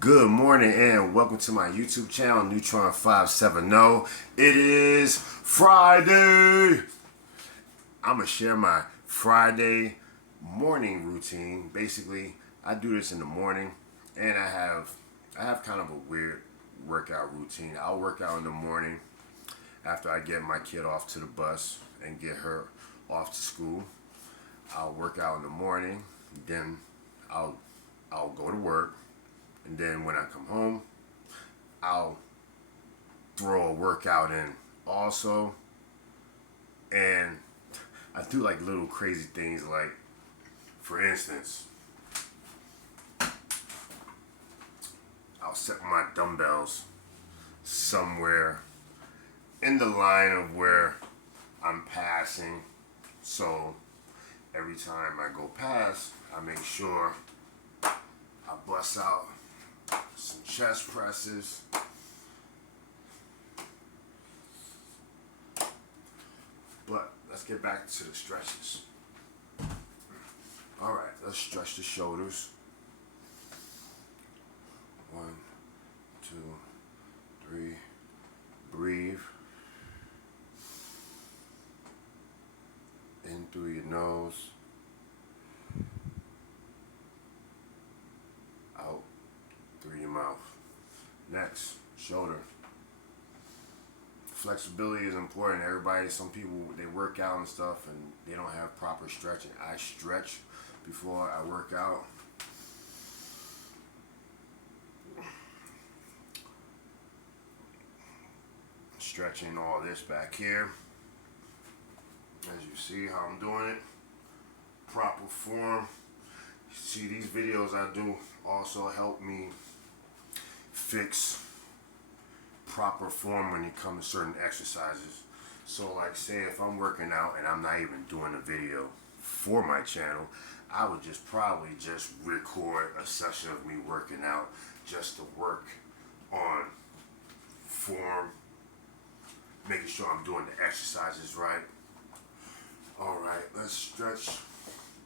Good morning and welcome to my YouTube channel, Neutron 570. It is Friday. I'm gonna share my Friday morning routine. Basically, I do this in the morning, and I have kind of a weird workout routine. I'll work out in the morning after I get my kid off to the bus and get her off to school. I'll work out in the morning, then I'll go to work. And then when I come home, I'll throw a workout in also. And I do like little crazy things like, for instance, I'll set my dumbbells somewhere in the line of where I'm passing. So every time I go past, I make sure I bust out some chest presses. But let's get back to the stretches. All right, let's stretch the shoulders. 1, 2, 3. Breathe. In through your nose. Out through your mouth. Next, shoulder. Flexibility is important. Some people, they work out and stuff and they don't have proper stretching. I stretch before I work out. Stretching all this back here. As you see how I'm doing it. Proper form. See, these videos I do also help me fix proper form when it comes to certain exercises. So like say if I'm working out and I'm not even doing a video for my channel, I would probably just record a session of me working out just to work on form, making sure I'm doing the exercises right. Alright, let's stretch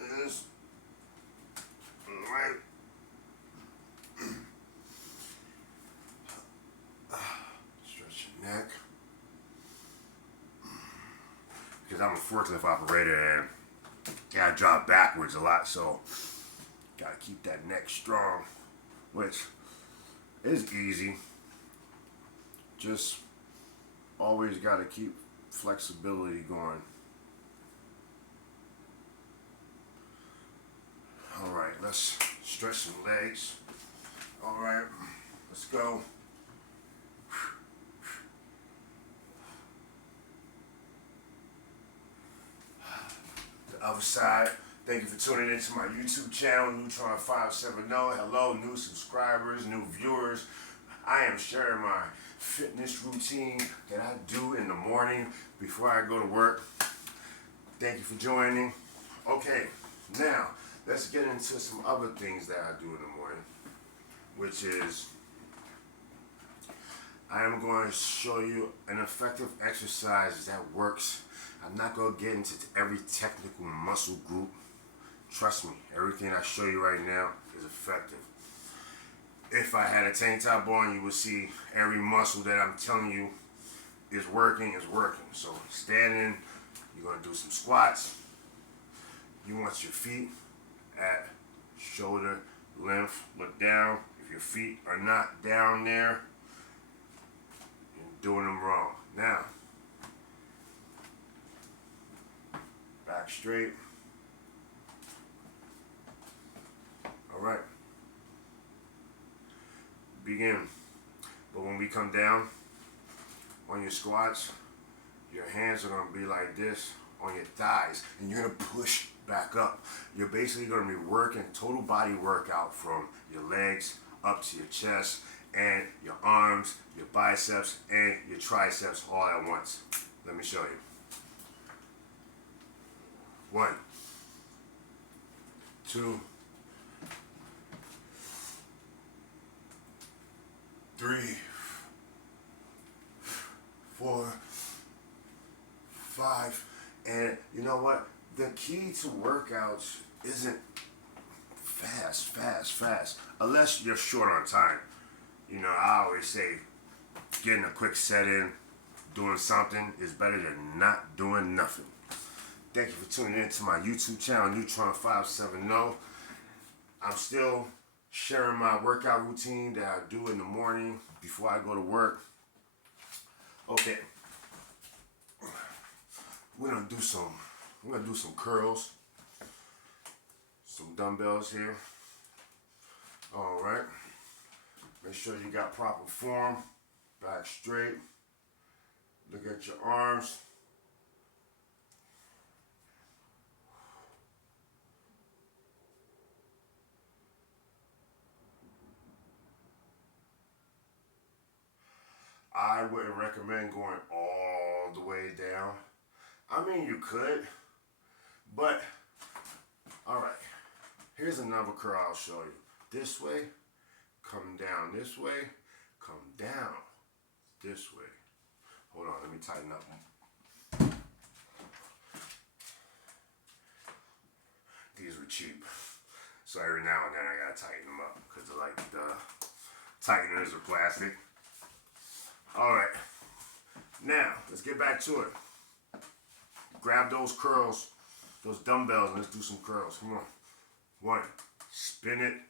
this. Alright. Stretch your neck. Because I'm a forklift operator and I drop backwards a lot, so gotta keep that neck strong, which is easy. Just always gotta keep flexibility going. Alright, let's stretch some legs. Alright, let's go. The other side. Thank you for tuning into my YouTube channel, Neutron 570. Hello, new subscribers, new viewers. I am sharing my fitness routine that I do in the morning before I go to work. Thank you for joining. Okay, now let's get into some other things that I do in the morning, which is I am going to show you an effective exercise that works. I'm not going to get into every technical muscle group. Trust me, everything I show you right now is effective. If I had a tank top on, you would see every muscle that I'm telling you is working. So standing, you're going to do some squats. You want your feet at shoulder length. Look down. If your feet are not down there, you're doing them wrong. Now, back straight. Alright. Begin. But when we come down on your squats, your hands are going to be like this on your thighs, and you're going to push back up. You're basically going to be working total body workout from your legs up to your chest and your arms, your biceps, and your triceps all at once. Let me show you. 1, 2, 3, 4, 5, and you know what? The key to workouts isn't fast, fast, fast. Unless you're short on time. You know, I always say getting a quick set in, doing something is better than not doing nothing. Thank you for tuning in to my YouTube channel, Neutron 570. I'm still sharing my workout routine that I do in the morning before I go to work. Okay. We're gonna do some curls. Some dumbbells here. Alright. Make sure you got proper form. Back straight. Look at your arms. I wouldn't recommend going all the way down. I mean, you could, but alright. Here's another curl I'll show you. This way, come down this way, come down this way. Hold on, let me tighten up. These were cheap, so every now and then I gotta tighten them up because like the tighteners are plastic. Alright, now let's get back to it. Grab those curls, those dumbbells, and let's do some curls. Come on. One, spin it,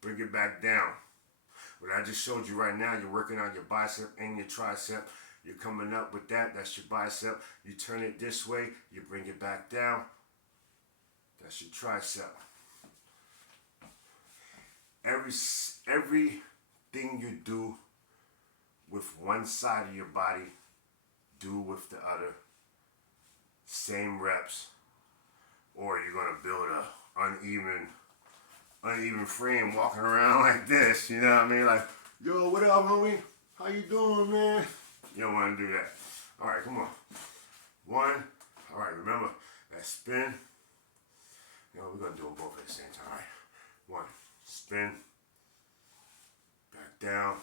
bring it back down. What I just showed you right now, you're working on your bicep and your tricep. You're coming up with that, that's your bicep. You turn it this way, you bring it back down. That's your tricep. Everything you do with one side of your body, do with the other. Same reps. Or you're gonna build a uneven frame walking around like this, you know what I mean? Like, yo, what up, homie? How you doing, man? You don't want to do that. All right, come on. One. All right, remember that spin. You know, we're gonna do them both at the same time. All right. One, spin, back down,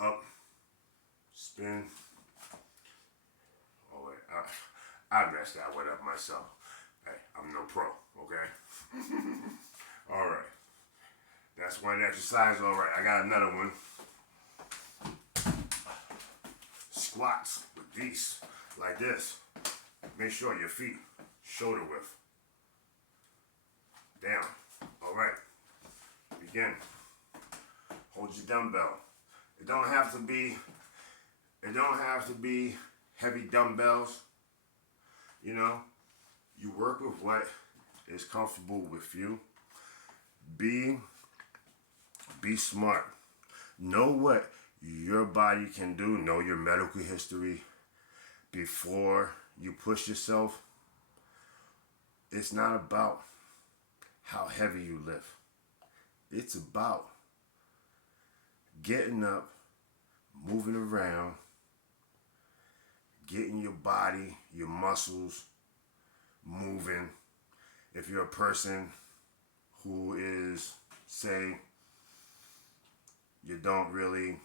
up, spin. Oh wait, I messed that one up myself. Hey, I'm no pro, okay? All right. That's one exercise. All right, I got another one. Squats with these, like this. Make sure your feet shoulder width. Down. All right. Begin. Hold your dumbbell. It don't have to be heavy dumbbells. You know, you work with what is comfortable with you. Be smart. Know what your body can do. Know your medical history before you push yourself. It's not about how heavy you lift. It's about getting up, moving around, getting your body, your muscles moving. If you're a person who is, say, you don't really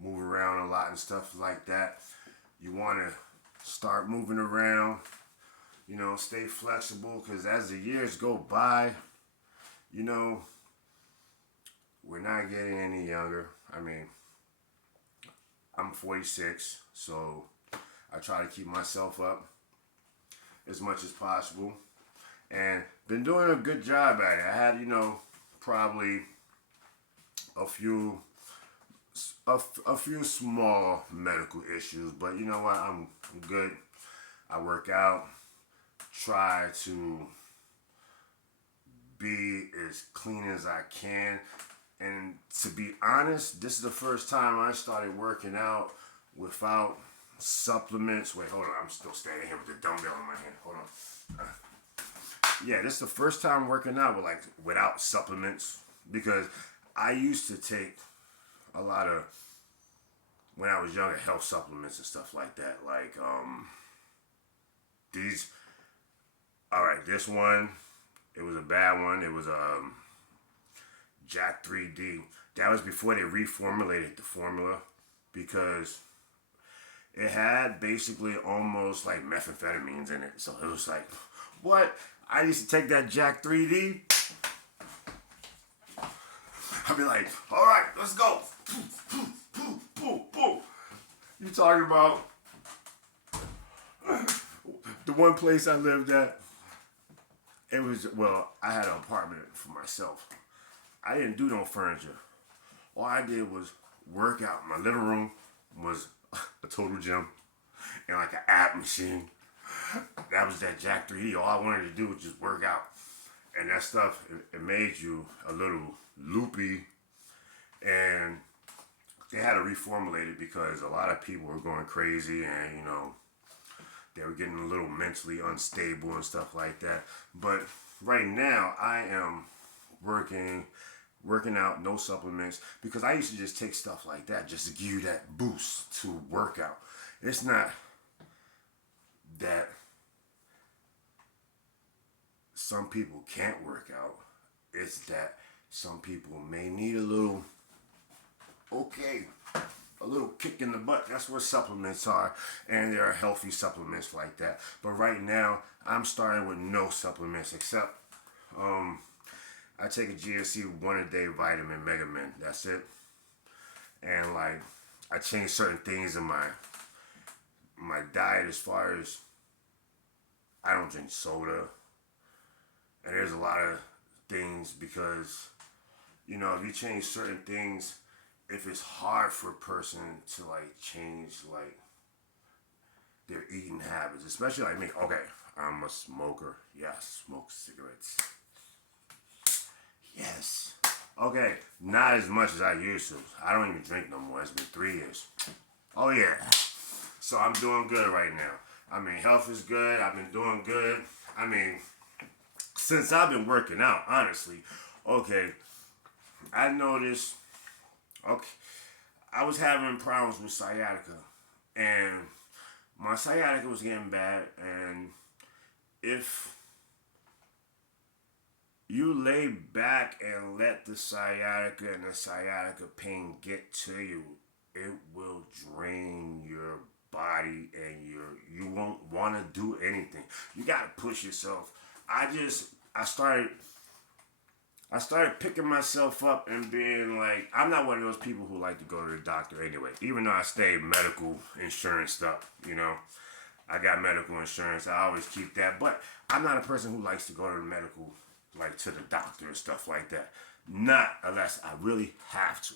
move around a lot and stuff like that, you want to start moving around, you know, stay flexible, because as the years go by, you know, we're not getting any younger. I mean, I'm 46, so I try to keep myself up as much as possible, and been doing a good job at it. I had, you know, probably a few small medical issues, but you know what, I'm good. I work out, try to be as clean as I can, and to be honest, this is the first time I started working out without supplements. Wait, hold on, I'm still standing here with the dumbbell in my hand. Hold on. Yeah, this is the first time working out without supplements, because I used to take a lot of, when I was younger, health supplements and stuff like that. Like these. All right, this one, it was a bad one. It was Jack 3D. That was before they reformulated the formula, because it had basically almost like methamphetamines in it. So it was like, what? I used to take that Jack 3D. be like, all right, let's go. You talking about the one place I lived at? It was, well, I had an apartment for myself. I didn't do no furniture. All I did was work out. My living room was a total gym and like an ab machine. That was that Jack 3D. All I wanted to do was just work out. And that stuff, it made you a little loopy. And they had to reformulate it because a lot of people were going crazy and, you know, they were getting a little mentally unstable and stuff like that. But right now, I am working out, no supplements, because I used to just take stuff like that just to give you that boost to work out. It's not that some people can't work out. It's that some people may need a little kick in the butt. That's what supplements are, and there are healthy supplements like that. But right now, I'm starting with no supplements except I take a GNC 1-a-day vitamin Megamin. That's it. And like I change certain things in my diet as far as I don't drink soda. And there's a lot of things because, you know, if you change certain things, if it's hard for a person to like change like their eating habits, especially like me. Okay, I'm a smoker. Yes, smoke cigarettes. Yes. Okay, not as much as I used to. I don't even drink no more. It's been 3 years. Oh yeah. So I'm doing good right now. I mean, health is good. I've been doing good. I mean, since I've been working out, honestly. Okay, I noticed, okay, I was having problems with sciatica. And my sciatica was getting bad. And if you lay back and let the sciatica and the sciatica pain get to you, it will drain your body and you won't want to do anything. You gotta push yourself. I started picking myself up and being like, I'm not one of those people who like to go to the doctor anyway. Even though I stay medical insurance stuff, you know. I got medical insurance. I always keep that. But I'm not a person who likes to go to the medical, like to the doctor and stuff like that. Not unless I really have to,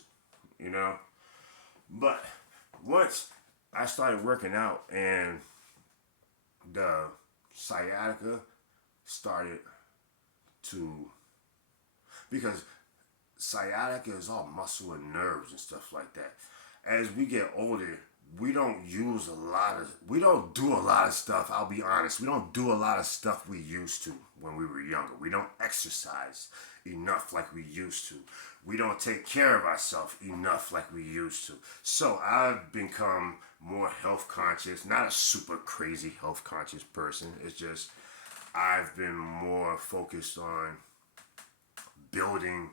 you know. But once I started working out and the sciatica started to, because sciatica is all muscle and nerves and stuff like that. As we get older, we don't do a lot of stuff, I'll be honest. We don't do a lot of stuff we used to when we were younger. We don't exercise enough like we used to. We don't take care of ourselves enough like we used to. So I've become more health conscious, not a super crazy health conscious person. It's just I've been more focused on building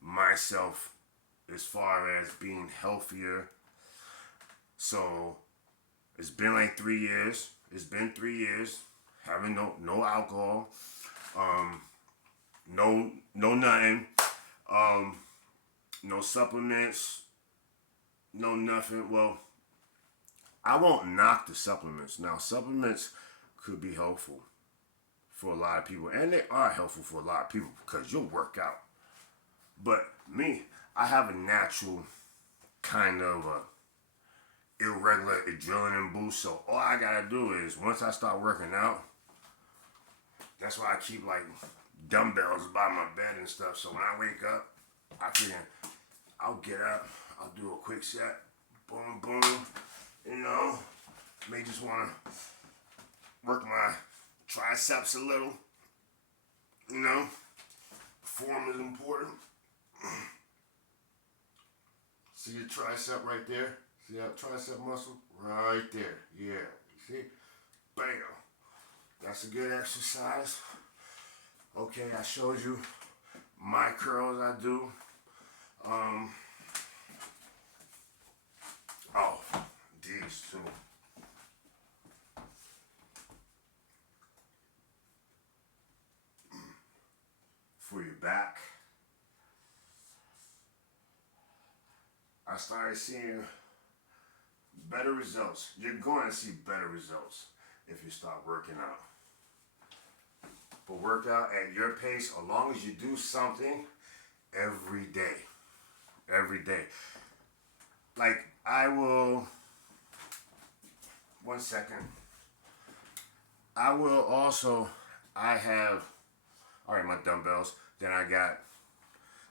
myself as far as being healthier. So it's been like 3 years. It's been 3 years having no alcohol, no nothing, no supplements, no nothing. Well, I won't knock the supplements. Now, supplements could be helpful for a lot of people, and they are helpful for a lot of people because you'll work out. But me, I have a natural kind of irregular adrenaline boost, so all I gotta do is once I start working out, that's why I keep like dumbbells by my bed and stuff. So when I wake up, I'll get up, I'll do a quick set, boom, boom, you know, may just wanna work my triceps a little, you know, form is important. See your tricep right there? See that tricep muscle? Right there. Yeah. You see? Bam. That's a good exercise. Okay, I showed you my curls I do. These two. For your back. I started seeing better results. You're going to see better results if you start working out. But work out at your pace, as long as you do something every day. Every day. Like, I will, 1 second. I will also, I have, all right, my dumbbells. Then I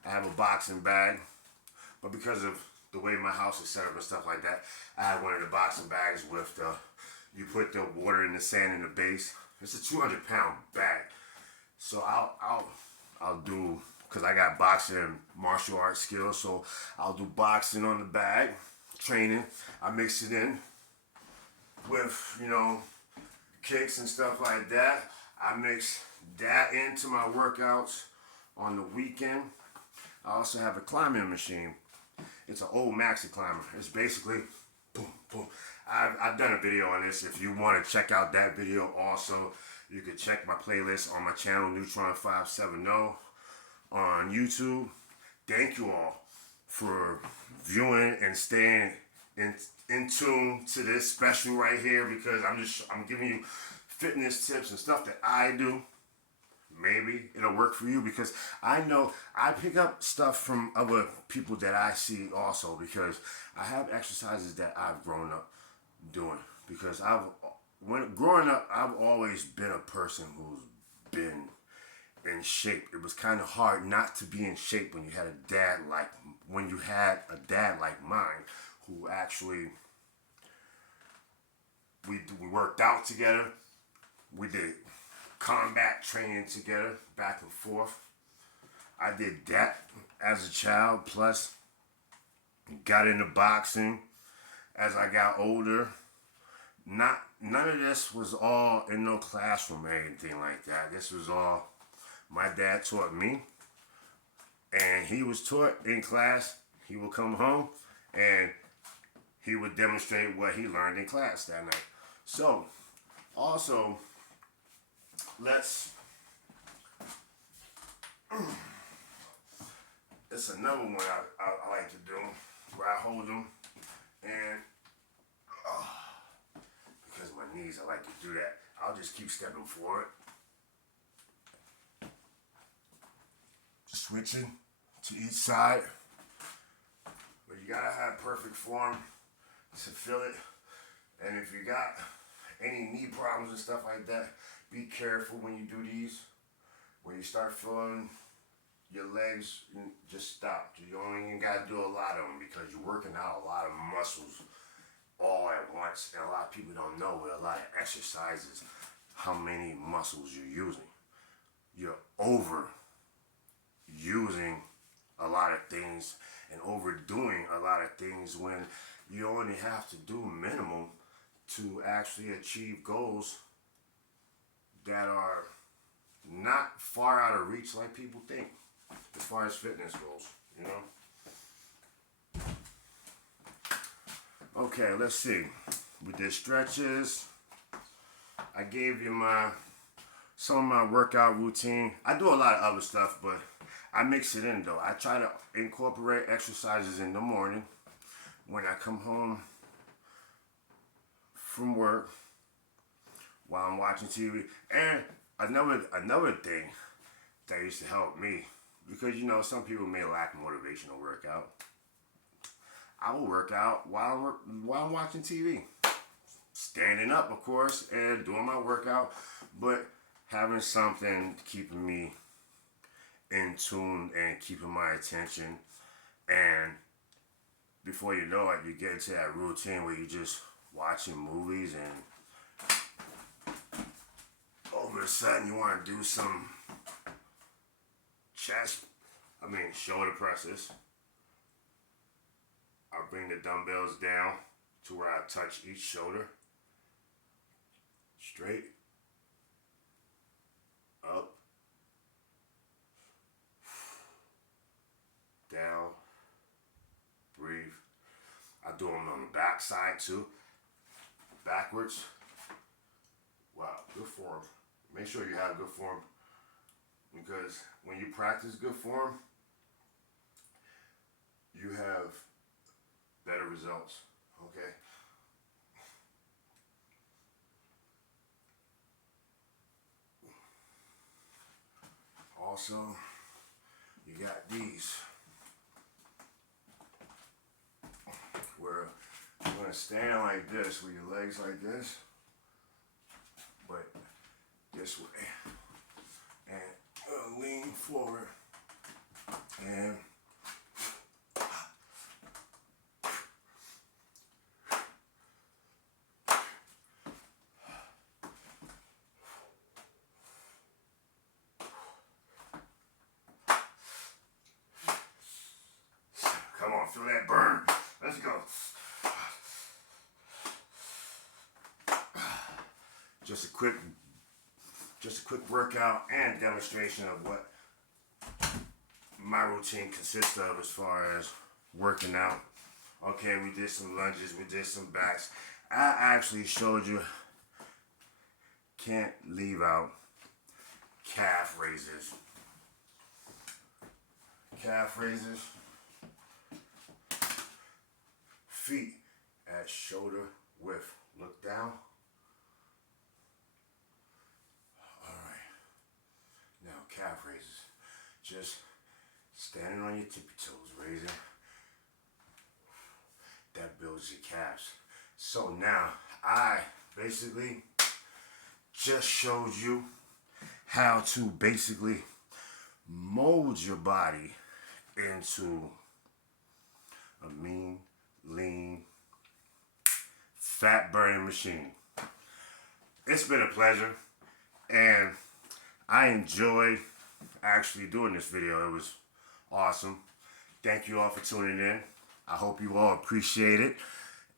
have a boxing bag. But because of the way my house is set up and stuff like that, I have one of the boxing bags with you put the water and the sand in the base. It's a 200-pound bag. So I'll do, because I got boxing and martial arts skills, so I'll do boxing on the bag, training. I mix it in with, kicks and stuff like that. I mix that into my workouts on the weekend. I also have a climbing machine. It's an old Maxi climber. It's basically boom, boom. I've done a video on this. If you want to check out that video also, you can check my playlist on my channel, Neutron570 on YouTube. Thank you all for viewing and staying in tune to this special right here, because I'm giving you fitness tips and stuff that I do. Maybe it'll work for you, because I know I pick up stuff from other people that I see also, because I have exercises that I've grown up doing, because growing up, I've always been a person who's been in shape. It was kind of hard not to be in shape when you had a dad like mine, who actually we worked out together. We did combat training together, back and forth. I did that as a child, plus got into boxing as I got older. None of this was all in no classroom or anything like that. This was all my dad taught me, and he was taught in class. He would come home and he would demonstrate what he learned in class that night. So, also, it's another one I like to do, where I hold them, and because of my knees, I like to do that. I'll just keep stepping forward, switching to each side. But you gotta have perfect form to feel it. And if you got any knee problems and stuff like that, be careful when you do these. When you start feeling your legs, just stop. You don't even gotta do a lot of them, because you're working out a lot of muscles all at once. And a lot of people don't know, with a lot of exercises, how many muscles you're using. You're overusing a lot of things and overdoing a lot of things, when you only have to do minimum to actually achieve goals that are not far out of reach like people think, as far as fitness goes, Okay, let's see. We did stretches. I gave you some of my workout routine. I do a lot of other stuff, but I mix it in though. I try to incorporate exercises in the morning when I come home from work, while I'm watching TV. And another thing that used to help me, because some people may lack motivation to work out. I will work out while I'm watching TV, standing up, of course, and doing my workout, but having something keeping me in tune and keeping my attention. And before you know it, you get into that routine where you're just watching movies, and all of a sudden you want to do some shoulder presses. I'll bring the dumbbells down to where I touch each shoulder. Straight. Up. Down. Breathe. I do them on the back side too. Backwards. Wow, good form. Make sure you have good form, because when you practice good form, you have results. Okay. Also, you got these where you're going to stand like this with your legs like this, but this way, and lean forward and come on, feel that burn. Let's go. Just a quick workout and demonstration of what my routine consists of as far as working out. Okay, we did some lunges, we did some backs. I actually showed you, can't leave out calf raises. Calf raises, feet at shoulder width. Look down. Alright, now calf raises. Just standing on your tippy toes, raising. That builds your calves. So now I basically just showed you how to basically mold your body into a mean, lean, fat burning machine. It's been a pleasure, and I enjoyed actually doing this video. It was awesome. Thank you all for tuning in. I hope you all appreciate it,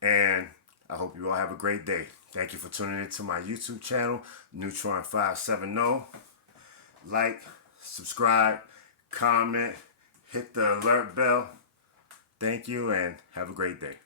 and I hope you all have a great day. Thank you for tuning in to my YouTube channel, Neutron 570. Like, subscribe, comment, hit the alert bell. Thank you, and have a great day.